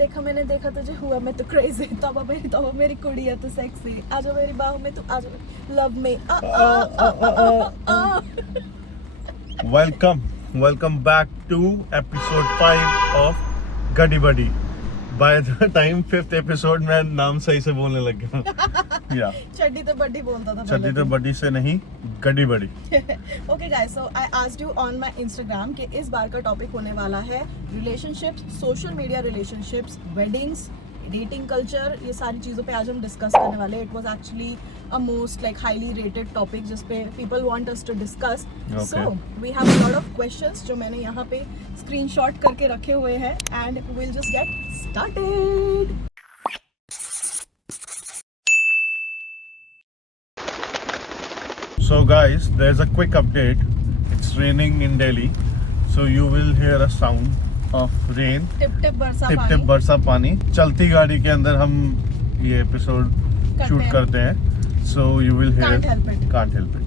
देखा मैंने देखा तुझे हुआ मैं तो क्रेजी, तो मेरी कुड़ी है तू सेक्सी, आजा मेरी बाहों में तू आजा, लव में Welcome back to episode 5 of Gaddi Buddy. By the time 5th episode मैं नाम सही से बोलने लग गया या चड्डी तो बड्डी बोलता था, चड्डी तो बड्डी से नहीं, गड्डी बड़ी। Okay guys, so I asked you on my Instagram कि इस बार का टॉपिक होने वाला है relationships, social media relationships, weddings, dating culture, ये सारी चीज़ों पे आज हम डिस्कस करने वाले हैं। It was actually a most like highly rated topic जिस पे people want us to discuss. So we have a lot of questions जो मैंने यहाँ पे स्क्रीनशॉट करके रखे हुए हैं and we will just get started. So guys, there's a quick update. It's raining in Delhi, so you will hear a sound of rain. Tip tip बरसा tip पानी। टिप बरसा पानी। चलती गाड़ी के अंदर हम ये एपिसोड शूट करते हैं, so you will hear. Can't help it. Can't help it.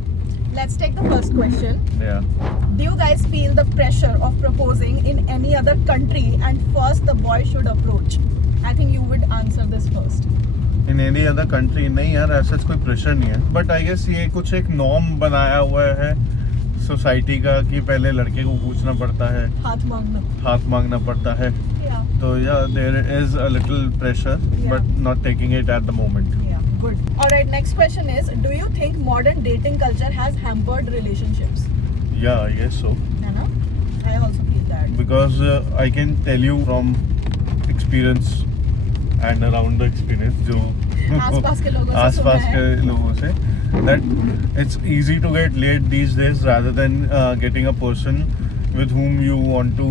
Let's take the first question. Yeah. Do you guys feel the pressure of proposing in any other country and first the boy should approach? I think you would answer this first. In any other country नहीं यार, ऐसा कोई pressure नहीं है, but I guess ये कुछ एक norm बनाया हुआ है सोसाइटी का कि पहले लड़के को पूछना पड़ता है, हाथ मांगना पड़ता है। तो या there is a little pressure but not taking it at the moment. Good. Alright, next question is, do you think modern dating culture has hampered relationships? Yeah, I guess so. है ना? I also feel that. Because I can tell you from experience and around the experience जो आसपास के लोगों से आसपास के लोगों से that it's easy to get laid these days rather than getting a person with whom you want to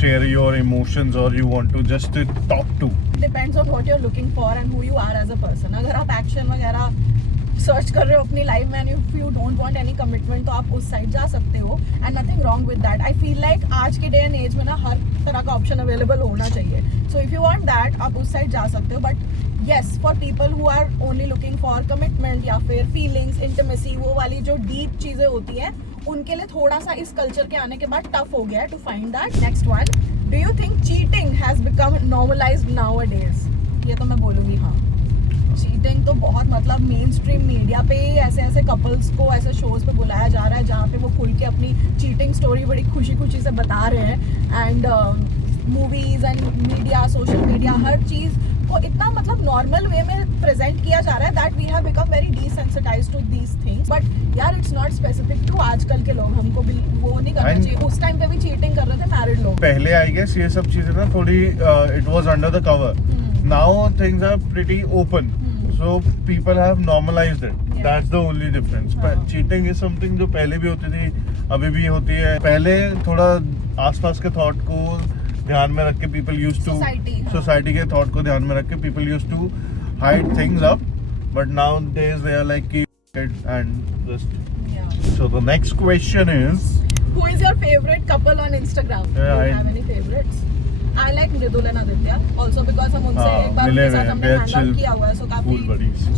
share your emotions or you want to just talk to. Depends on what you're looking for and who you are as a person. अगर आप action वगैरह search कर रहे हो अपनी life में and if you don't want any commitment तो आप उस साइड जा सकते हो and nothing wrong with that. I feel like आज के डे एंड एज में ना हर तरह का ऑप्शन अवेलेबल होना चाहिए. So if you want that आप उस साइड जा सकते हो, but yes, for people who are only looking for commitment या फिर feelings, intimacy, वो वाली जो deep चीजें होती हैं उनके लिए थोड़ा सा इस कल्चर के आने के बाद टफ हो गया है to find that. Next one, do you think cheating has become normalized nowadays? ये तो मैं बोलूँगी हाँ. चीटिंग तो बहुत मतलब मेन स्ट्रीम मीडिया पे ही ऐसे ऐसे कपल्स को ऐसे शोज पे बुलाया जा रहा है जहाँ पे वो खुल के अपनी चीटिंग स्टोरी बड़ी खुशी खुशी से बता रहे हैं and movies and media, social media, हर चीज़ को इतना मतलब नॉर्मल वे में प्रेजेंट किया जा रहा है that we have become very desensitised to these things. But यार इट्स नॉट स्पेसिफिक टू आजकल के लोग, हमको भी वो नहीं करना चाहिए. उस टाइम पे भी चीटिंग कर रहे थे मैरिड लोग. पहले आई गेस ये सब चीजें ना थोड़ी it was under the cover. Now things are pretty open. So people have normalized it. Yeah. That's the only difference. Cheating is something जो पहले भी होती थी, अभी भी होती है. पहले थोड़ा आसपास के थॉट को ध्यान में रख के people used to society के थॉट को ध्यान में रख के people used to hide things up. But nowadays they are like keep it and just. Yeah. So the next question is, who is your favorite couple on Instagram? Do you have any favorites? I like Mridul and Aditya also because हम उनसे एक बार उनके साथ हमने hang out किया हुआ है, so काफी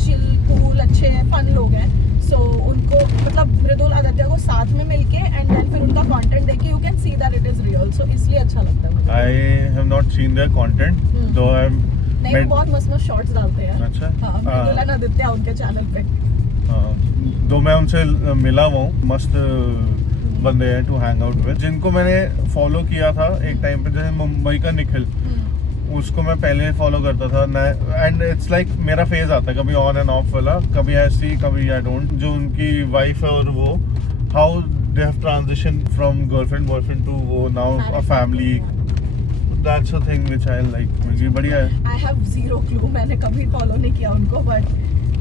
chill, cool, अच्छे फन लोग हैं. So उनको मतलब मृदुल आदित्य को साथ में मिलके and then फिर उनका कंटेंट देख के you can see that it is real, so इसलिए अच्छा लगता है मुझे. I have not seen their content, though I'm. नहीं, वो बहुत मस्त मस्त शॉर्ट्स डालते हैं. अच्छा. हाँ, मृदुल and आदित्य उनके चैनल पे. दो मैं उनसे मिला हुआ हूँ, मस्त बंदे हैं टू हैंग आउट विद. जिनको मैंने फॉलो किया था एक टाइम पे, जैसे मुंबई का निखिल, उसको मैं पहले फॉलो करता था एंड इट्स लाइक मेरा फेज आता है कभी ऑन एंड ऑफ वाला, कभी ऐसी कभी आई डोंट. जो उनकी वाइफ है और वो how they have transition from girlfriend boyfriend to वो now a family. That's a thing which I like. मुझे बढ़िया है. आई हैव जीरो क्लू, मैंने कभी फॉलो नहीं किया उनको, बट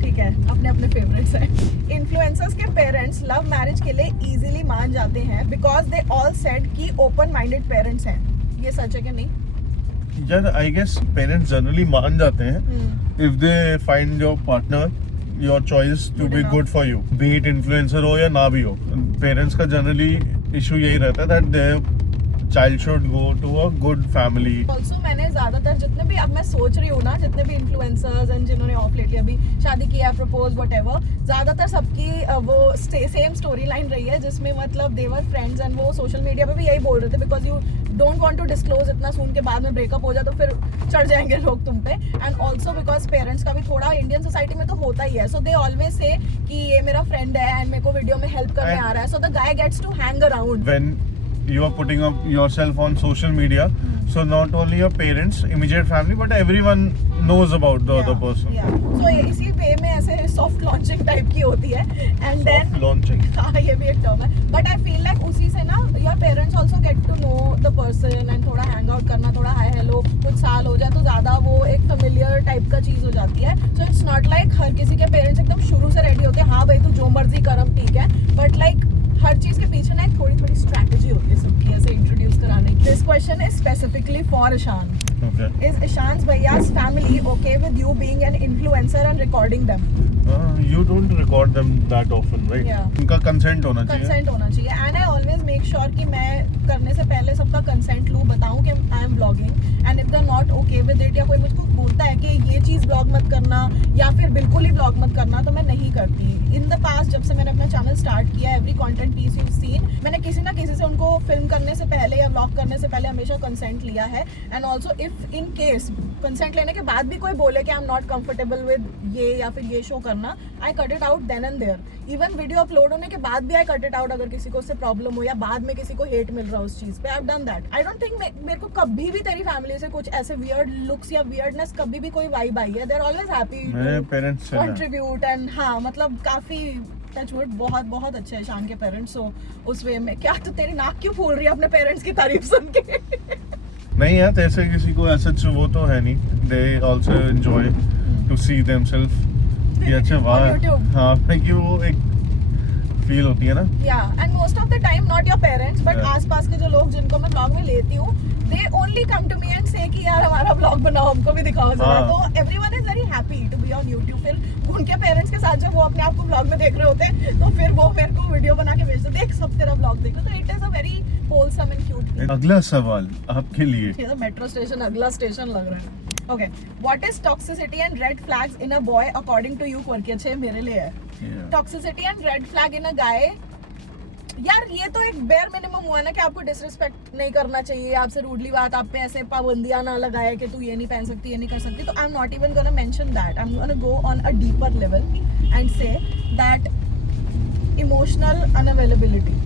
ठीक है, अपने अपने फेवरेट्स हैं. इन्फ्लुएंसर्स के पेरेंट्स लव मैरिज के लिए इजीली मान जाते हैं बिकॉज दे ऑल सेड कि ओपन माइंडेड पेरेंट्स हैं. ये सच है कि नहीं? यार आई गेस पेरेंट्स जनरली मान जाते हैं if they find your partner, your choice to be good for you, be it influencer हो या ना भी हो. पेरेंट्स का जनरली इशू यही रहता है that the child should go to a good family. Also मैंने ज्यादातर जितने भी, अब मैं सोच रही हूँ ना, जितने भी इन्फ्लुएंसर्स एंड जिन्होंने ऑफ लेटली अभी शादी किया है, प्रपोज व्हाटएवर, ज्यादातर सबकी वो सेम स्टोरी लाइन रही है जिसमें मतलब दे वर फ्रेंड्स एंड वो सोशल मीडिया पे भी यही बोल रहे थे because you don't want to disclose इतना सून के बाद में ब्रेकअप हो जाए तो फिर चढ़ जाएंगे लोग तुम पे. एंड ऑल्सो बिकॉज पेरेंट्स का भी थोड़ा इंडियन सोसाइटी में तो होता ही है, सो दे ऑलवेज से कि ये मेरा फ्रेंड है एंड मेरे को वीडियो में हेल्प करने आ रहा है, so the guy gets to hang around. When you are putting up yourself on social media, so not only your parents, immediate family, but everyone knows about the other person. So इसी वे में ऐसे soft launching type की होती है. And then Soft launching. हाँ, ये भी एक टर्म है. बट आई फील लाइक उसी से ना your parents also get to know the person and थोड़ा हैंग आउट करना, थोड़ा हाय हेलो कुछ साल हो जाए तो ज्यादा वो एक फेमिलियर टाइप का चीज हो जाती है. सो इट्स नॉट लाइक हर किसी के पेरेंट्स एकदम शुरू से रेडी होते हैं हाँ भाई तू जो मर्जी करम ठीक है, बट लाइक हर चीज के पीछे ना एक थोड़ी थोड़ी स्ट्रैटेजी होती है सबकी ऐसे इंट्रोड्यूस कराने की. This question is specifically for Ishan. Okay. Is Ishan's Bhaiya's family okay with you being an influencer and recording them? You don't record them that often, right? Yeah. उनका consent होना चाहिए. कंसेंट होना चाहिए. And I always make sure कि मैं करने से पहले सबका कंसेंट लूँ, बताऊँ कि I am blogging. And if they are not okay with it या कोई मुझको बोलता है कि ये चीज़ ब्लॉग मत करना या फिर बिल्कुल ही ब्लॉग मत करना, तो मैं नहीं करती. इन द पास्ट जब से मैंने अपना चैनल स्टार्ट किया, every content piece you seen, मैंने किसी ना किसी से उनको फिल्म करने से पहले या ब्लॉग करने से पहले हमेशा कंसेंट लिया है. And also if in case consent लेने के बाद भी कोई बोले कि I am not comfortable with ये या फिर ये शो करना, I cut it out then and there. Even video upload होने के बाद भी आई कट इट आउट अगर किसी को उससे प्रॉब्लम हो या बाद में किसी को हेट मिल रहा हो उस चीज पे. I have done that. I don't think मेरे को कभी भी तेरी फैमिली से कुछ ऐसे वियर्ड लुक्स या वियर्डनेस कभी भी कोई वाइब आई है. दे आर ऑलवेज हैप्पी मेरे पेरेंट्स से ना. कंट्रीब्यूट. एंड हाँ मतलब काफी टचवुड बहुत बहुत अच्छे हैं ईशान के पेरेंट्स. सो उस वे में क्या तो तेरी नाक क्यों फूल रही है अपने पेरेंट्स की तारीफ सुन के? नहीं यार ऐसे किसी को ऐसा वो तो है नहीं. They also enjoy to see themselves कि अच्छा वाह. YouTube. हाँ क्योंकि वो एक फील होती है ना. या and most of the time not your parents but Yeah. आसपास के जो लोग जिनको मैं ब्लॉग में लेती हूँ, they only come to me and say कि यार हमारा ब्लॉग बनाओ, हमको भी दिखाओ जरा. हाँ. तो everyone is very happy to be on YouTube. फिर उनके पेरेंट्स के साथ जब वो अपने आप को ब्लॉग में देख रहे होते हैं तो फिर वो मेरे को वीडियो बना के भेजते, देख सब तेरा ब्लॉग देखो. तो it is a very wholesome and cute. अगला सवाल आपके लिए. ये तो मेट्रो स्टेशन अगला स्टेशन लग रहा है. Okay, what is toxicity and red flags in a boy according to you? Quirky. अच्छा मेरे लिए है. Toxicity and red flag in a guy. यार ये तो एक बेयर मिनिमम हुआ ना कि आपको डिसरिस्पेक्ट नहीं करना चाहिए, आपसे रूडली बात, आप पे ऐसे पाबंदियां ना लगाए कि तू ये नहीं पहन सकती, ये नहीं कर सकती. तो आई am not even gonna mention that. I am gonna go on a deeper level and say that emotional unavailability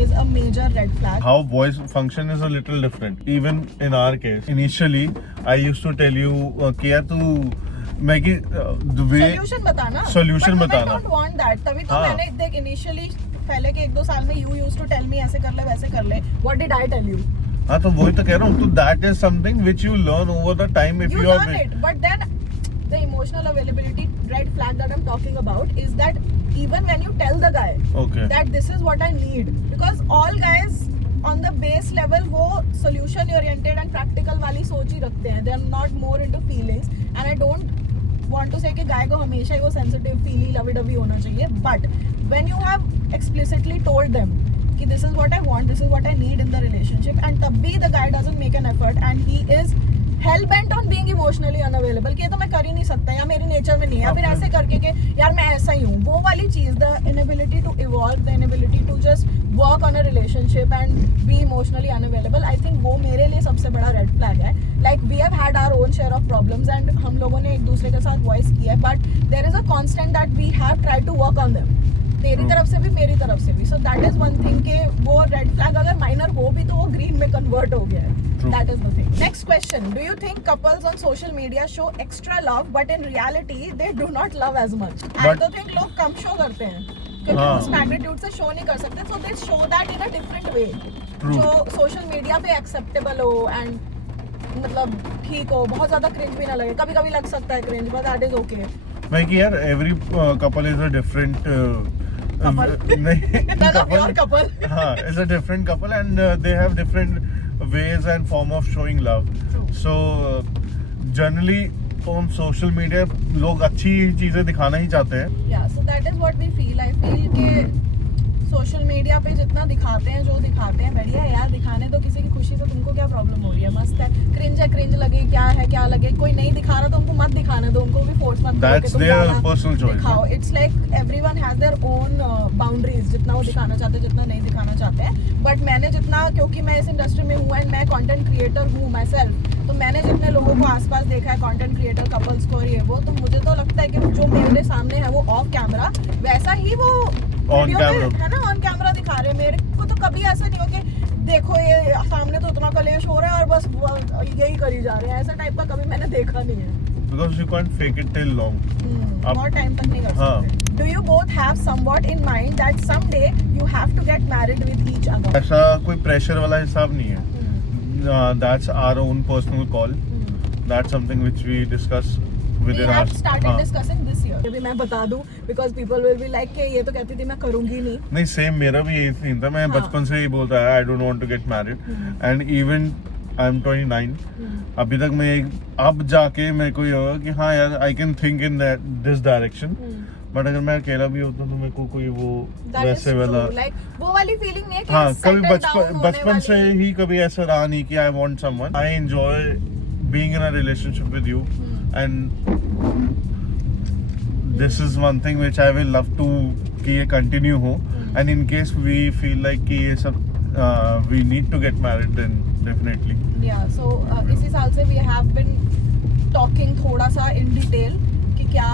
is a major red flag. How boys function is a little different. Even in our case, initially I used to tell you कि यार तू मैं कि the way Solution बताना. Solution But बताना. I don't want that. तभी तो हाँ. मैंने देख initially पहले के 1-2 साल में you used to tell me ऐसे कर ले वैसे कर ले. What did I tell you? हाँ तो वही तो कह रहा हूँ. तो that is something which you learn over the time if You you are learn it, but then the emotional availability red flag that I'm talking about is that even when you tell the guy okay that this is what I need, because all guys on the base level वो solution oriented and practical वाली सोच ही रखते हैं. They are not more into feelings and I don't want to say कि guy को हमेशा ही वो sensitive, feely, lovey-dovey होना चाहिए. But when you have explicitly told them कि this is what I want, this is what I need in the relationship, and तब भी the guy doesn't make an effort and he is hell bent on being emotionally unavailable कि ये तो मैं कर ही नहीं सकता या मेरी नेचर में नहीं है, या फिर ऐसे करके कि यार मैं ऐसा ही हूँ, वो वाली चीज, the inability to evolve, the inability to just work on a relationship and be emotionally unavailable, I think वो मेरे लिए सबसे बड़ा red flag है. Like we have had our own share of problems and हम लोगों ने एक दूसरे के साथ voice किया है, but there is a constant that we have tried to work on them. तेरी तरफ से भी मेरी तरफ से भी. So that is one thing कि वो red flag अगर minor हो भी तो वो green में convert हो गया है. That is the thing. Next question. Do you think couples on social media show extra love but in reality they do not love as much? I तो think लोग कम show करते हैं क्योंकि उस magnitude से show नहीं कर सकते. So they show that in a different way. जो social media पे acceptable हो and मतलब ठीक हो, बहुत ज़्यादा cringe भी ना लगे. कभी कभी लग सकता है cringe but that is okay. मैं कि यार every couple is a different Couple. नहीं couple. हाँ, it's a different couple and they have different ways and form of showing love. True. So generally on social media लोग अच्छी चीजें दिखाना ही चाहते हैं. Yeah, so that is what we feel. I feel कि social media पे जितना दिखाते हैं, जो दिखाते हैं बढ़िया है यार, दिखाने दो किसी की खुशी से. तुमको क्या प्रॉब्लम हो रही है? मस्त है. क्रिंज लगे क्या लगे, कोई नहीं दिखा रहा तो हमको मत दिखाने दिखाना, तो उनको भी फोर्स मत करो कि That's तुम their ज्यादा personal choice. दिखाओ. It's like everyone has their own boundaries, जितना वो दिखाना चाहते हैं, जितना नहीं दिखाना चाहते हैं. बट मैंने जितना, क्योंकि मैं इस इंडस्ट्री में हूँ एंड मैं कंटेंट क्रिएटर हूँ माई सेल्फ, तो मैंने जितने लोगों को आसपास देखा है कंटेंट क्रिएटर कपल्स को और ये वो, तो मुझे तो लगता है कि जो मेरे सामने है वो ऑफ कैमरा वैसा ही वो On camera. है ना, ऑन कैमरा दिखा रहे हैं. मेरे को तो कभी ऐसा नहीं हो कि देखो ये सामने तो इतना कलेश हो रहा है और बस यही करी जा रहे हैं, ऐसा टाइप का कभी मैंने देखा नहीं है. Because you can't fake it till long. अब- बहुत टाइम तक नहीं कर हाँ. सकते. Do you both have somewhat in mind that someday you have to get married with each other? ऐसा कोई प्रेशर वाला हिसाब नहीं है. That's our own personal call. That's something which we discuss We within have our. started हाँ. discussing this year. अभी मैं बता दूं because people will be like कि ये तो कहती थी मैं करूंगी नहीं. नहीं, सेम मेरा भी यही सीन था. मैं हाँ. बचपन से ही बोलता है I don't want to get married and even I am 29. अभी तक मैं अब जाके मेरे को ये होगा कि हाँ यार I can think in this direction. But अगर मैं अकेला भी होता तो मेरे को कोई वो That is वैसे true. वाला Like वो वाली फीलिंग नहीं है कि हाँ, कभी settle down होने बचपन से वाली. ही कभी ऐसा रहा नहीं कि I want someone. I enjoy being in a relationship with you and this is one thing which I will love to कि ये कंटिन्यू हो. And in case we feel like कि ये सब we need to get married then definitely. Yeah, so इसी साल से we have been talking थोड़ा सा in detail कि क्या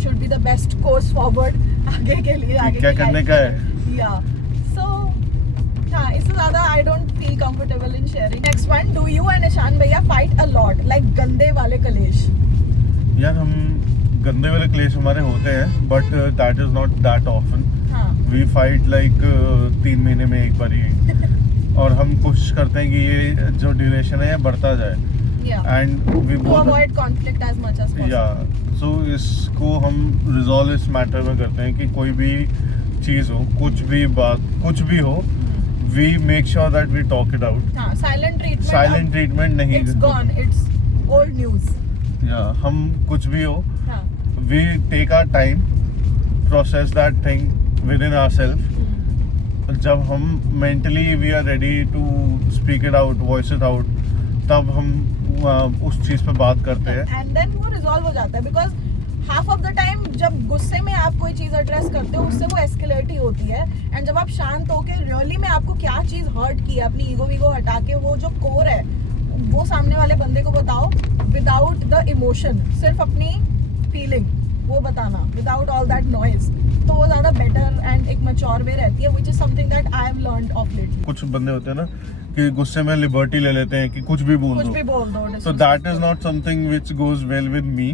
should be the best course forward आगे के लिए, आगे क्या की करने life का के है. लिए. Yeah. So हाँ, इससे ज़्यादा I don't feel comfortable in sharing. Next one, do you and Ishan भैया fight a lot? Like गंदे वाले कलेश. यार हम गंदे वाले क्लेश हमारे होते हैं but that is not that often. हाँ. वी फाइट लाइक 3 महीने में एक बार ही. और हम कोशिश करते हैं कि ये जो ड्यूरेशन है ये बढ़ता जाए. Yeah. And we To both avoid conflict as much as possible. या सो इसको हम रिजॉल्व इस मैटर में करते हैं कि कोई भी चीज़ हो, कुछ भी बात, कुछ भी हो, we make sure that we talk it out. हाँ, silent treatment. साइलेंट ट्रीटमेंट नहीं. It's gone. It's old news. या हम कुछ भी हो, हाँ. we take our time, process that thing within ourselves. जब हम mentally we are ready to speak it out, voice it out, तब हम उस चीज़ पे बात करते हैं. एंड देन वो रिजॉल्व हो जाता है because half of the time जब गुस्से में आप कोई चीज एड्रेस करते हो उससे वो एस्केलेट ही होती है. एंड जब आप शांत होके रियली में आपको क्या चीज हर्ट की है, अपनी ईगो वीगो हटा के वो जो कोर है वो सामने वाले बंदे को बताओ विदाउट द इमोशन, सिर्फ अपनी फीलिंग वो बताना विदाउट ऑल दैट नॉइज, तो वो ज्यादा बेटर एंड एक मैच्योर वे रहती है, which is something that I have learned of lately. कुछ बंदे होते हैं ना कि गुस्से में लिबर्टी ले लेते हैं कि कुछ भी बोल कुछ दो. भी बोल दो. So that is not something which goes well with me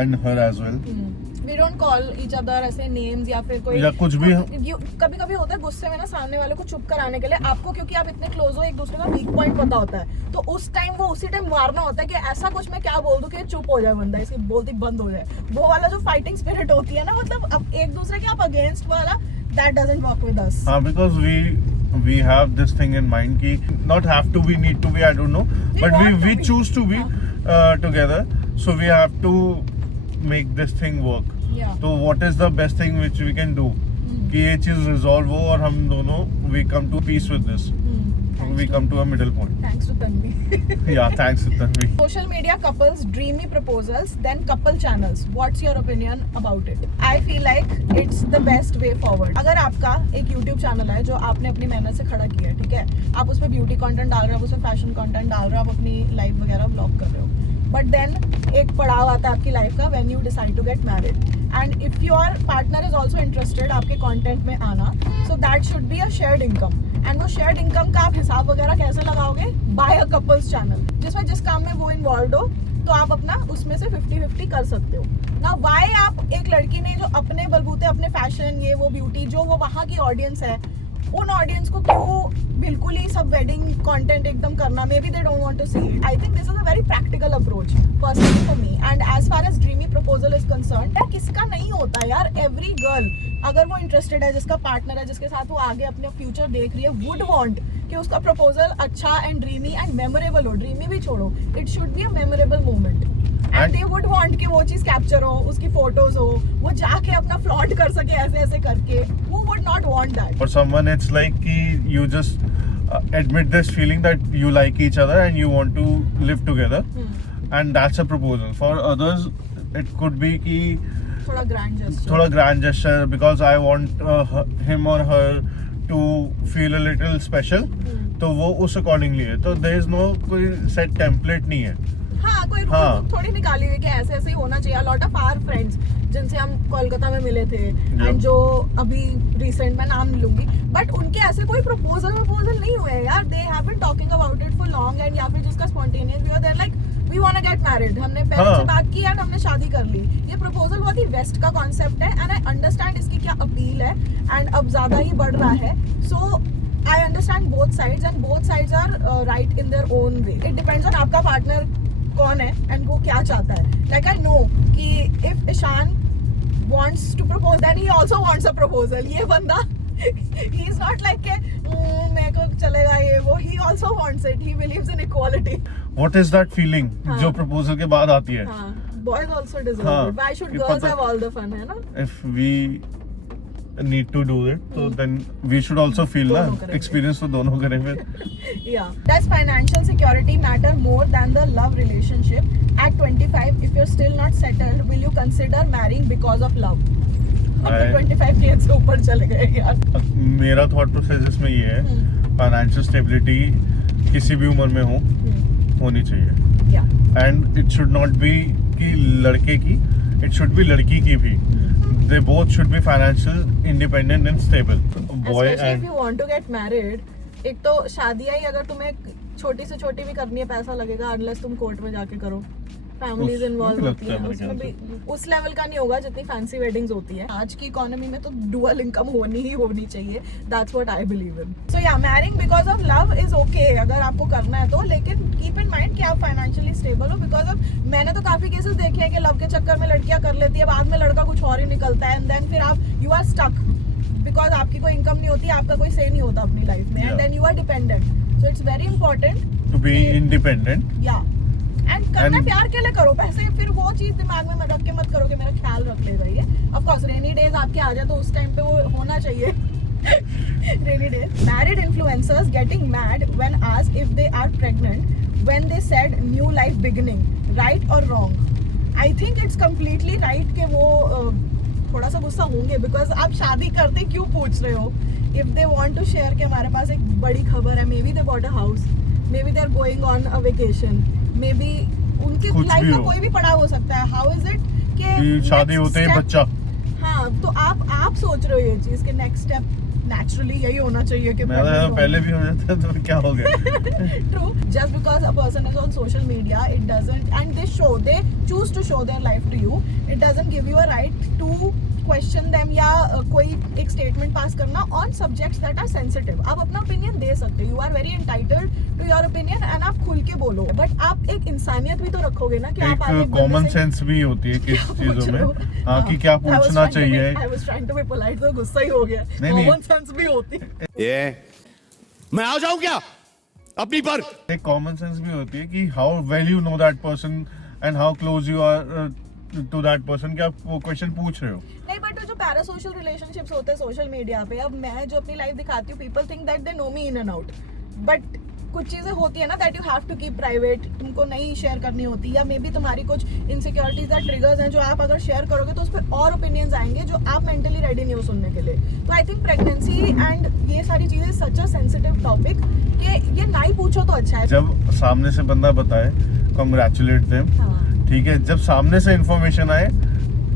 and her as well. We don't call each other ऐसे names या फिर कोई या कुछ भी. कभी कभी होता है गुस्से में ना सामने वाले को चुप कराने के लिए आपको, क्योंकि आप इतने क्लोज हो, एक दूसरे का वीक पॉइंट पता होता है, तो उस टाइम वो उसी टाइम मारना होता है कि ऐसा कुछ मैं क्या बोल दूं कि चुप हो जाए बंदा, इसकी बोलती बंद हो जाए. वो वाला जो फाइटिंग स्पिरिट होती है ना, मतलब अब एक दूसरे के आप अगेंस्ट वाला, that doesn't work with us. हाँ, because we have this thing in mind कि not have to, we need to be, I don't know, but we choose to be together, so we have to make this thing work. Yeah. तो what is the best thing which we can do कि ये चीज resolve हो और हम दोनों we come to peace with this. We come to a middle point. Thanks to Tanvi. Yeah, thanks to Tanvi. Social media couples, dreamy proposals, then couple channels. What's your opinion about it? I feel like it's the best way forward. अगर आपका एक YouTube channel है जो आपने अपनी मेहनत से खड़ा किया है, ठीक है, आप उस पर ब्यूटी कंटेंट डाल रहे हो, आप उस पर फैशन कंटेंट डाल रहे हो, आप अपनी लाइफ वगैरह ब्लॉग कर रहे हो, बट देन एक पड़ाव आता है आपकी लाइफ का when you decide to get married, and if your partner is also interested आपके कंटेंट में आना, so that should be a shared income. And वो शेयर्ड इनकम का आप हिसाब वगैरह कैसे लगाओगे? बाय अ कपल्स चैनल, जिसमें जिस काम में वो इन्वॉल्व हो, तो आप अपना उसमें से 50-50 कर सकते हो ना. वाई आप एक लड़की ने जो अपने बलबूते, अपने फैशन, ये वो ब्यूटी, जो वो वहाँ की ऑडियंस है, उन ऑडियंस को क्यों बिल्कुल ही सब वेडिंग कंटेंट एकदम करना? Maybe they don't want to see it. I think this is a very practical approach personally for me. And as far as dreamy proposal is concern, यार किसका नहीं होता यार? एवरी गर्ल अगर वो interested है, जिसका पार्टनर है, जिसके साथ वो आगे अपने फ्यूचर देख रही है, वुड वांट कि उसका प्रपोजल अच्छा एंड ड्रीमी एंड मेमोरेबल हो. ड्रीमी भी छोड़ो, it should be a memorable moment. And they would want कि वो चीज कैप्चर हो, उसकी फोटोज हो, वो जाके अपना फ्लॉन्ट कर सके ऐसे ऐसे करके. Who would not want that? For someone it's like कि you just admit this feeling that you like each other and you want to live together. and that's a proposal. For others it could be कि थोड़ा grand gesture. थोड़ा grand gesture because I want him or her to feel a little special. तो वो उस accordingly है. तो there is no कोई set template नहीं है. हाँ, कोई हाँ. रूल थोड़ी निकाली हुई कि ऐसे ऐसे ही होना चाहिए. लॉट ऑफ आवर फ्रेंड्स जिनसे हम कोलकाता में मिले थे एंड जो अभी रिसेंट में नाम नहीं लूंगी, बट उनके ऐसे कोई प्रपोजल नहीं हुए हैं यार. They have been talking about it for long and या फिर जिसका स्पॉन्टेनियस भी हो, they are like we want to get married. हमने पहले से बात की एंड हमने शादी कर ली. ये प्रपोजल बहुत ही वेस्ट का कॉन्सेप्ट है एंड आई अंडरस्टैंड इसकी क्या अपील है एंड अब ज्यादा ही बढ़ रहा है. So I understand both sides and both sides are right in their own way. It depends on आपका पार्टनर कौन है एंड वो क्या चाहता है. लाइक आई नो कि if Ishaan wants to propose then he also wants a proposal. ये बंदा he is not like के मेरे को चलेगा ये वो. He also wants it. He believes in equality. What is that feeling हाँ. जो proposal के बाद आती है? हाँ, boys also deserve हाँ. it. Why should ये girls पता- have all the fun, है ना? If we need to do it, so then we should also feel ना दोनों करेंगे. experience तो दोनों करें फिर. Yeah. Does financial security matter more than the love relationship? At 25, if you're still not settled, will you consider marrying because of love? अब तो 25 के से ऊपर चले गए यार. मेरा थॉट प्रोसेस इसमें ये है, फाइनेंशियल स्टेबिलिटी किसी भी उम्र में हो होनी चाहिए. Yeah. And it should not be कि लड़के की, इट शुड बी लड़की की भी. They both should be financial independent and stable. Boy Especially if and you want to get married, एक तो शादियां ही अगर तुम्हें छोटी से छोटी भी करनी है पैसा लगेगा अनलेस तुम कोर्ट में जाके करो. फैमिलीज उस- इन्वॉल्व लगता होती है है मेरे उसमें ख्याल भी. उस लेवल का नहीं होगा जितनी फैंसी वेडिंग्स होती है. आज की इकोनॉमी में तो डुअल इनकम होनी ही होनी चाहिए. That's what I believe in. So yeah marrying because of love is okay अगर आपको करना है तो, लेकिन कीप इन माइंड कि आप फाइनेंशियली स्टेबल हो. बिकॉज ऑफ मैंने तो काफी केसेस देखे हैं कि लव के चक्कर में लड़कियां कर लेती है, बाद में लड़का कुछ और ही निकलता है एंड देन फिर आप यू आर स्टक बिकॉज आपकी कोई इनकम नहीं होती, आपका कोई से नहीं होता अपनी लाइफ में and then you are dependent. So it's very important to be independent. या एंड करना And- प्यार के लिए करो. पैसे फिर वो चीज दिमाग में रख के मत करो कि मेरा ख्याल रख लेगा ये. ऑफ कोर्स रेनी डेज आपके आ जाए तो उस टाइम पे वो होना चाहिए. Rainy days. Married influencers getting mad when asked if they are pregnant when they said new life beginning, right और wrong? I think it's completely right कि वो थोड़ा सा गुस्सा होंगे बिकॉज आप शादी करते क्यों पूछ रहे हो. If they want to share कि हमारे पास एक बड़ी खबर है, maybe they bought a house, maybe they are going on a vacation, maybe उनकी कुछ लाइफ भी में हो. कोई भी पड़ाव हो सकता है. हाउ इज इट कि शादी next होते ही step- बच्चा. हाँ, तो आप सोच रहे हो ये चीज के नेक्स्ट स्टेप नेचुरली यही होना चाहिए कि मैं तो पहले भी हो जाता है तो क्या हो गया. True. Just because a person is on social media, it doesn't, and they choose to show their life to you. It doesn't give you a right to question them या कोई एक statement pass करना on subjects that are sensitive. आप अपना opinion दे सकते हो. You are very entitled to your opinion and आप खुल के बोलो. But आप एक इंसानियत भी तो रखोगे ना कि आप आगे एक कॉमन सेंस भी होती है किस चीजों में. हाँ कि क्या पूछना चाहिए. I was trying to be polite, तो गुस्सा ही हो गया. नहीं. Common sense भी होती है. ये मैं आ जाऊं क्या अपनी पर? एक कॉमन सेंस भी होती है कि how well you know that person and how close you are to that person कि आप वो क्वेश्चन पूछ रहे हो. नहीं, बट जो पैरासोशल रिलेशनशिप्स होते हैं सोशल मीडिया पे, अब मैं जो अपनी लाइफ दिखाती हूँ, people think that they know me in and out, but कुछ चीजें होती है ना that you have to keep private, तुमको नहीं शेयर करनी होती, या मे बी तुम्हारी कुछ इनसिक्योरिटीज या ट्रिगर्स हैं जो आप अगर शेयर करोगे तो उस पर और ओपिनियंस आएंगे जो आप मेंटली रेडी नहीं हो सुनने के लिए. तो आई थिंक प्रेगनेंसी एंड ये सारी चीजें सच अ सेंसिटिव टॉपिक कि ये ना ही पूछो तो अच्छा है. जब सामने से बंदा बताए कॉन्ग्रेचुलेट देम. हाँ. ठीक है, जब सामने से इन्फॉर्मेशन आए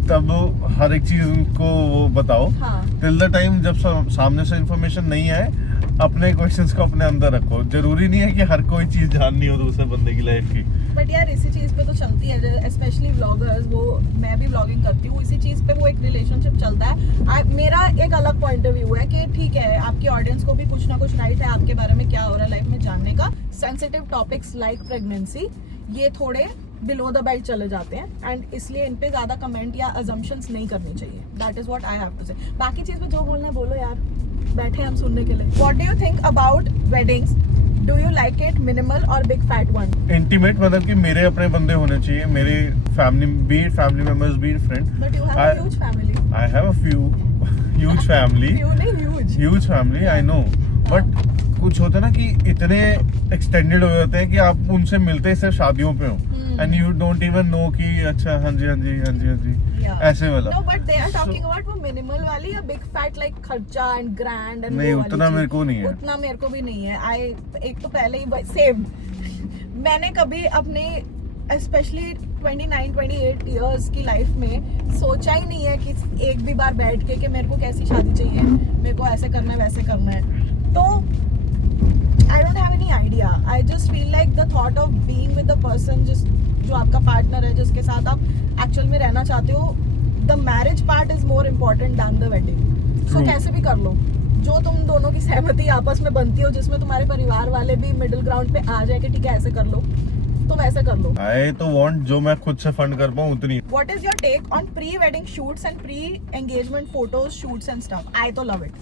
तब हर एक चीज उनको वो बताओ. हाँ. टिल द टाइम जब सामने से इन्फॉर्मेशन नहीं आए अपने क्वेश्चंस को अपने अंदर रखो. जरूरी नहीं है कि हर कोई चीज जाननी हो दूसरे बंदे की लाइफ की. बट यार इसी चीज पे तो चलती है, स्पेशली व्लॉगर्स. वो मैं भी व्लॉगिंग करती हूँ, इसी चीज पे वो एक रिलेशनशिप चलता है. मेरा एक अलग पॉइंट ऑफ व्यू है कि ठीक है आपकी ऑडियंस को भी कुछ ना कुछ राइट है आपके बारे में क्या हो रहा है लाइफ में जानने का. सेंसिटिव टॉपिक्स लाइक प्रेगनेंसी ये थोड़े बिलो द बेल्ट चले जाते हैं एंड इसलिए इन पे ज्यादा कमेंट या अजम्पशंस नहीं करनी चाहिए. That is what I have to say. बाकी चीज में जो बोलना है बोलो यार, बैठे हम सुनने के लिए. What do you think about weddings? Do you like it minimal और बिग फैट वन? इंटीमेट मतलब कि मेरे अपने बंदे होने चाहिए, मेरे फैमिली बीट फैमिली मेंबर्स बीट friend. But you have a huge family. I have a few huge family. Few नहीं, huge family I know. But कुछ होता है ना कि इतने एक्सटेंडेड हो जाते हैं कि आप उनसे मिलते सिर्फ शादियों पे हो and you don't even know कि अच्छा हाँ जी हाँ जी हाँ जी हाँ जी Yeah. ऐसे वाला No, but they are talking about वो minimal वाली या big fat like खर्चा and grand and नहीं वो वाली उतना चीज। मेरे को नहीं है उतना मेरे को भी नहीं है। एक तो पहले ही सेम मैंने कभी अपने स्पेशली 29-28 इयर्स की लाइफ में सोचा ही नहीं है कि एक भी बार बैठ के कि मेरे को कैसी शादी चाहिए, मेरे को ऐसे करना है वैसे करना है। तो I don't have any idea. I just feel like the thought of being with the person जो आपका पार्टनर है, जिसके साथ आप एक्चुअल में रहना चाहते हो, the marriage part is more important than the wedding. So True. कैसे भी कर लो, जो तुम दोनों की सहमति आपस में बनती हो, जिसमें तुम्हारे परिवार वाले भी मिडिल ग्राउंड पे आ जाए कि ठीक है ऐसे कर लो, तो वैसे कर लो। आई तो वांट जो मैं खुद से फंड कर पाऊँ उतनी। What is your take on pre-wedding shoots and pre-engagement photos, shoots and stuff? I तो love it.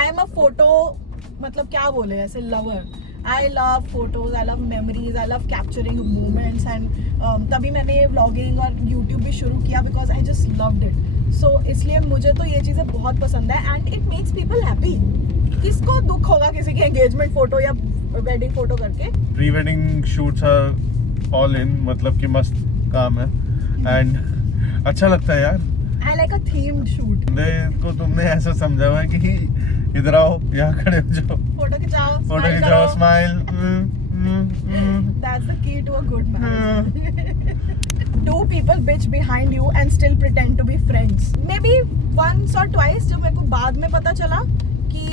I am a photo, मतलब क्या बोले ऐसे lover. I love photos, I love memories, I love capturing moments and तभी मैंने ये vlogging और YouTube भी शुरू किया because I just loved it. So इसलिए मुझे तो ये चीज़ें बहुत पसंद है and it makes people happy. किसको दुख होगा किसी की engagement photo या wedding photo करके? Pre wedding shoots are all in, मतलब कि मस्त काम है एंड अच्छा लगता है यार। I like a themed shoot. को तुमने ऐसा समझा हुआ है कि इधर आओ, यहाँ खड़े हो जाओ, फोटो खिंचाओ, फोटो smile खिंचाओ, करो। Smile. That's the key to a good marriage. Do people bitch behind you and still pretend to be friends? Maybe once or twice, जब मेरे को बाद में पता चला कि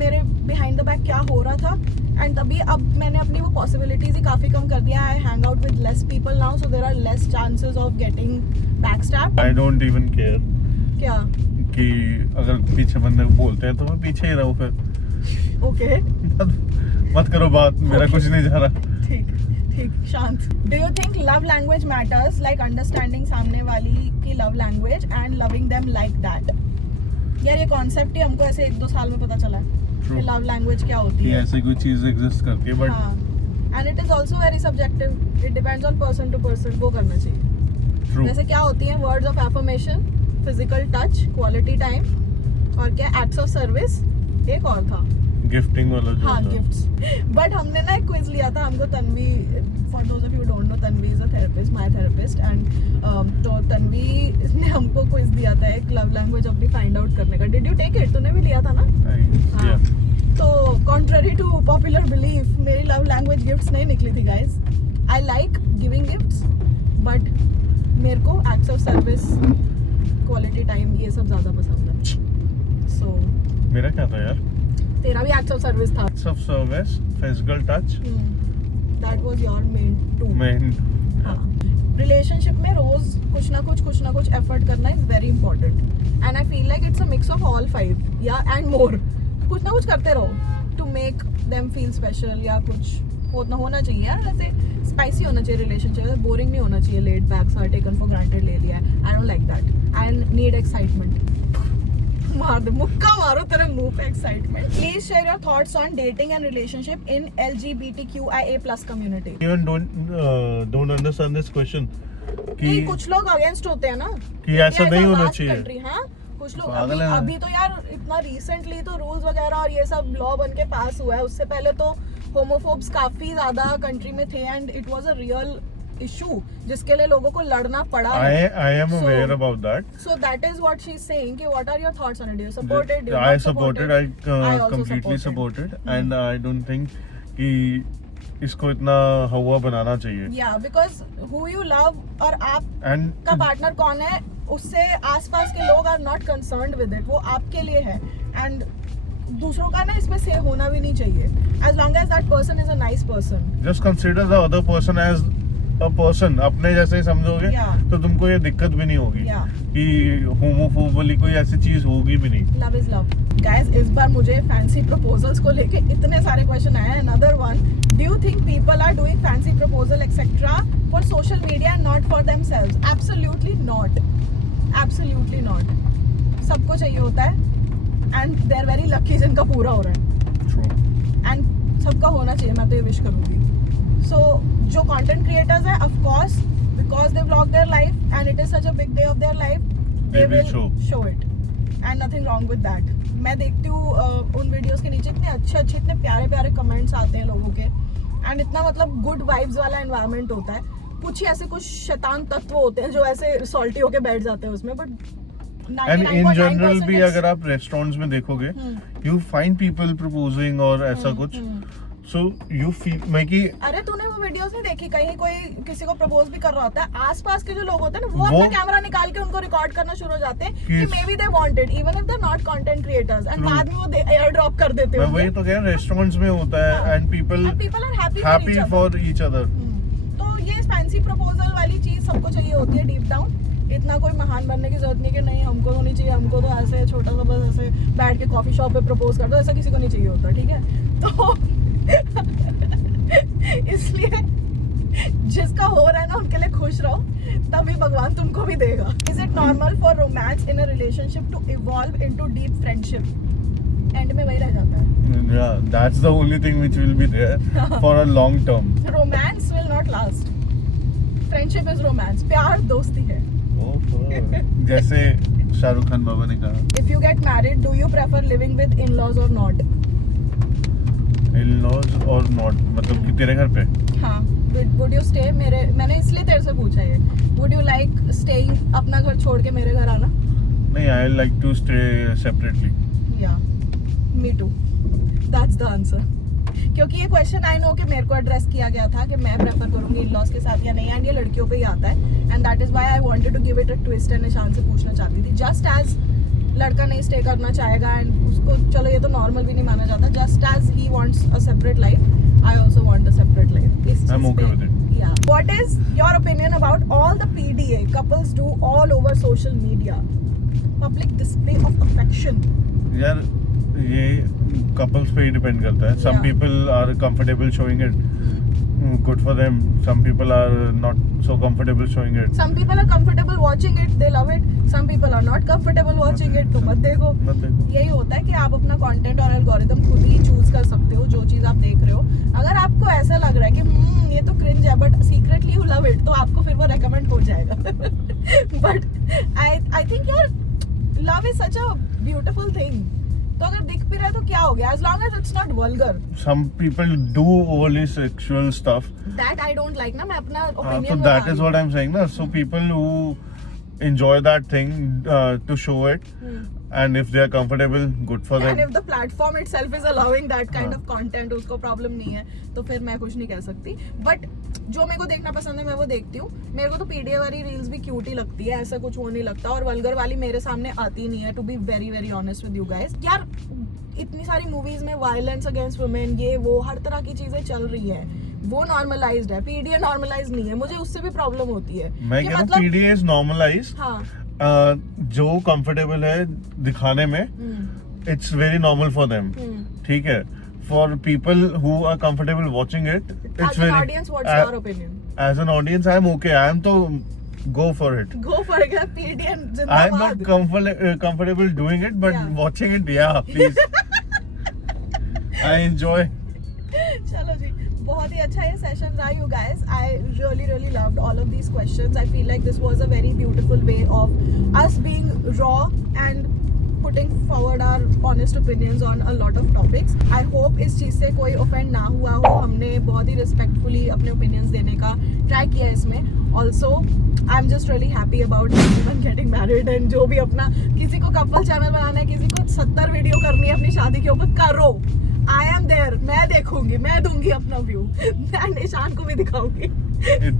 मेरे behind the back क्या हो रहा था, and तभी अब मैंने अपनी वो possibilities ही काफी कम कर दिया है। I hang out with less people now, so there are less chances of getting backstabbed. I don't even care क्या? कि अगर पीछे बंदे बोलते हैं तो मैं पीछे ही रहूं फिर। Okay. मत करो बात, मेरा कुछ नहीं जा रहा। ठीक ठीक शांत। Do you think love language matters, like understanding सामने वाली की love language and loving them like that? यार ये कॉन्सेप्ट ही हमको ऐसे 1-2 साल में पता चला है कि True. लव लैंग्वेज क्या होती कि है। ऐसी कोई चीज एग्जिस्ट करती है बट हाँ, and it is also very subjective, it depends on person to person. वो करना चाहिए। ट्रू। जैसे क्या होती है words of affirmation, physical touch, quality time और क्या एक्ट्स ऑफ सर्विस, एक और था गिफ्टिंग वाला जो हाँ था। गिफ्ट्स। बट हमने ना एक क्विज लिया था, हमको Tanvi, for those of you don't know, Tanvi is a therapist, my therapist, and तो तन्वी ने हमको क्विज दिया था एक लव लैंग्वेज अपनी फाइंड आउट करने का। Did you take it? तूने भी लिया था ना? हाँ। तो कॉन्ट्ररी टू पॉपुलर बिलीफ, मेरी लव लैंग्वेज गिफ्ट्स नहीं निकली थी guys. I like giving gifts but मेरे को acts of service, quality time, ये सब ज्यादा पसंद है। सो मेरा क्या था यार? तेरा भी एक्ट्स ऑफ सर्विस था। Acts of service, physical touch, that was your main too. Main. हाँ, रिलेशनशिप में रोज कुछ ना कुछ एफर्ट करना is very important and I feel like it's a mix of all 5 या एंड मोर। कुछ ना कुछ करते रहो to make them feel special, या कुछ होना चाहिए यार। वैसे स्पाइसी होना चाहिए रिलेशनशिप, बोरिंग नहीं होना चाहिए, लेड बैक सा टेकन फॉर ग्रांटेड ले लिया है। I don't like that, I need excitement. मार दे मुक्का, मारो तेरे मुंह पे excitement. Please share your thoughts on dating and relationship in LGBTQIA+ community. Even don't understand this question नहीं, कुछ लोग अगेंस्ट होते हैं ना कि ऐसा नहीं होना चाहिए। कंट्री, हाँ कुछ लोग पागल है ना। अभी तो यार इतना रिसेंटली तो रूल्स वगैरह और ये सब लॉ बन के पास हुआ है। उससे पहले तो होमोफोब्स काफी ज्यादा कंट्री में थे and it was a real issue जिसके लिए लोगों को लड़ना पड़ा। I am So- aware about that. So that is what she's saying कि what are your thoughts on it? Do you support it? Do you I not support it. I also completely support support it, and I don't think कि इसको इतना हवा बनाना चाहिए। Yeah, because who you love और आप And का partner कौन है उससे आसपास के लोग are not concerned with it, वो आपके लिए है एंड दूसरों का ना इसमें से होना भी नहीं चाहिए as long as that person is a nice person. just consider the other person as a person, अपने जैसे ही समझोगे Yeah. तो तुमको ये दिक्कत भी नहीं होगी Yeah. कि होमोफोब वाली कोई ऐसी चीज होगी भी नहीं। Love is love. गाइस, इस बार मुझे फैंसी प्रपोजल्स को लेके इतने सारे क्वेश्चन आए हैं। Another one, do you think people are doing fancy proposal etcetera for social media and not for themselves? Absolutely not, absolutely not. सबको चाहिए होता है and they are very lucky जिनका पूरा हो रहा है True. एंड सबका होना चाहिए, मैं तो ये विश करूंगी। सो जो कंटेंट क्रिएटर्स हैं, of course because they vlog their life and it is such a big day of their life, They will show it and nothing wrong with that. मैं देखती हूँ उन वीडियोस के नीचे इतने अच्छे इतने प्यारे कमेंट्स आते हैं लोगों के एंड इतना मतलब गुड वाइब्स वाला एनवायरनमेंट होता है। कुछ ही ऐसे कुछ शैतान तत्व होते हैं जो ऐसे सॉल्टी होके बैठ जाते हैं उसमें, बट एंड इन जनरल भी अगर आप रेस्टोरेंट्स में देखोगे यू फाइंड पीपल प्रपोजिंग और ऐसा कुछ, सो यू फील मैं कि अरे तूने वो वीडियोस नहीं देखी, कहीं कोई किसी को प्रपोज भी कर रहा होता है, आसपास के जो लोग होते हैं ना वो अपना कैमरा निकाल के उनको रिकॉर्ड करना शुरू हो जाते हैं कि maybe they wanted even if they are not content creators, and बाद में वो एयर ड्रॉप कर देते हैं। मैं वही तो कह रहा हूं, रेस्टोरेंट्स में होता है and people are happy for each other. तो ये फैंसी प्रपोजल वाली चीज सबको चाहिए होती है डीप डाउन, इतना कोई महान बनने की जरूरत नहीं कि नहीं हमको तो नहीं चाहिए, हमको तो ऐसे छोटा सा बस ऐसे बैठ के कॉफी शॉप पे प्रपोज कर दो, ऐसा किसी को नहीं चाहिए होता, ठीक है? तो इसलिए जिसका हो रहा है ना उनके लिए खुश रहो, तभी भगवान तुमको भी देगा। Is it normal for romance in a relationship to evolve into deep friendship? And में वही रह जाता है। Yeah, that's the only thing which will be there for a long term. Romance will not last. Friendship is romance. प्यार दोस्ती है। जैसे शाहरुख खान बाबा ने कहा, If you get married, do you prefer living with in-laws or not? in-laws or not, मतलब कि तेरे घर पे? हाँ, would you stay मैंने इसलिए तेरे से पूछा ये, would you like staying अपना घर छोड़ के मेरे घर आना? नहीं, I like to stay separately. Yeah, me too. That's the answer. क्योंकि ये क्वेश्चन आई नो कि मेरे को एड्रेस किया गया था कि मैं प्रेफर करूंगी इन-लॉज के साथ या नहीं, एंड ये लड़कियों पे ही आता है, and that is why I wanted to give it a twist and Nishan से पूछना चाहती थी। जस्ट एज लड़का नहीं स्टे करना चाहेगा एंड उसको चलो ये तो नॉर्मल भी नहीं माना जाता, just as he wants a separate life, I also want a separate life. I'm okay with it. Yeah. What is your opinion about all the PDA couples do all over social media? Public display of affection. यार ये couples पे ही depend करता है. Some Yeah. people are comfortable showing it. Good for them. Some people are not so comfortable showing it. Some people are comfortable watching it, they love it. Some people are not comfortable watching it, तो मत देखो। मत देखो. यही होता है कि आप अपना कंटेंट और एल्गोरिदम खुद ही चूज कर सकते हो जो चीज आप देख रहे हो। अगर आपको ऐसा लग रहा है कि ये तो क्रिंज है but secretly you love it, तो आपको फिर वो रेकमेंड हो जाएगा। बट आई थिंक यार love is such a beautiful thing, तो अगर दिख भी रहा है तो क्या हो गया, as long as it's not vulgar. Some people do overly sexual stuff. That I don't like ना, मैं अपना So opinion that बता is रही what I'm saying ना. So people who enjoy that thing to show it, हूँ। and if they are comfortable, good for And them. if the platform itself is allowing that kind हाँ. of content, उसको problem नहीं है, तो फिर मैं कुछ नहीं कह सकती। बट जो मेरे को देखना पसंद है मैं वो देखती हूँ। मेरे को तो पीडीए वाली रील्स भी क्यूट ही लगती है, ऐसा कुछ वो नहीं लगता, और वल्गर वाली मेरे सामने आती नहीं है, to be very very honest with you guys. यार इतनी सारी मूवीज में वायलेंस अगेंस्ट वुमेन, ये वो हर तरह की चीजें चल रही है, वो नॉर्मलाइज्ड है, पीडीए नॉर्मलाइज नहीं है। मुझे उससे भी प्रॉब्लम होती है मैं कि कह रहा हूँ मतलब PDA is normalized. हाँ जो कंफर्टेबल है दिखाने में, it's very normal for them. ठीक है. For people who are comfortable watching it, it's as an very. audience, what's your opinion? As an audience, I'm okay. I'm to go for it. Go for it, PDA I'm not comfortable doing it, but Yeah. watching it, yeah, please. I enjoy. चलो जी, बहुत ही अच्छा ये session रहा you guys. I really loved all of these questions. I feel like this was a very beautiful way of us being raw and putting forward our honest opinions on a lot of topics. I hope इस चीज़ से कोई offend ना हुआ हो। हमने बहुत ही respectfully अपने opinions देने का try किया इसमें। Also, I'm just really happy about everyone getting married, and जो भी अपना किसी को couple channel बनाना है, किसी को 70 वीडियो करनी है अपनी शादी के ऊपर, करो। I am there, मैं देखूंगी, मैं दूंगी अपना व्यू, मैं निशान को भी दिखाऊंगी।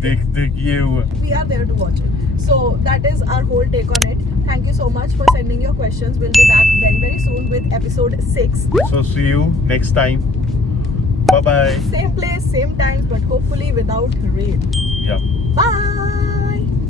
देख ये हुआ. We are there to watch it. So that is our whole take on it. Thank you so much for sending your questions. We'll be back very soon with episode 6. So see you next time. Bye bye. Same place, same time, but hopefully without rain. Yeah.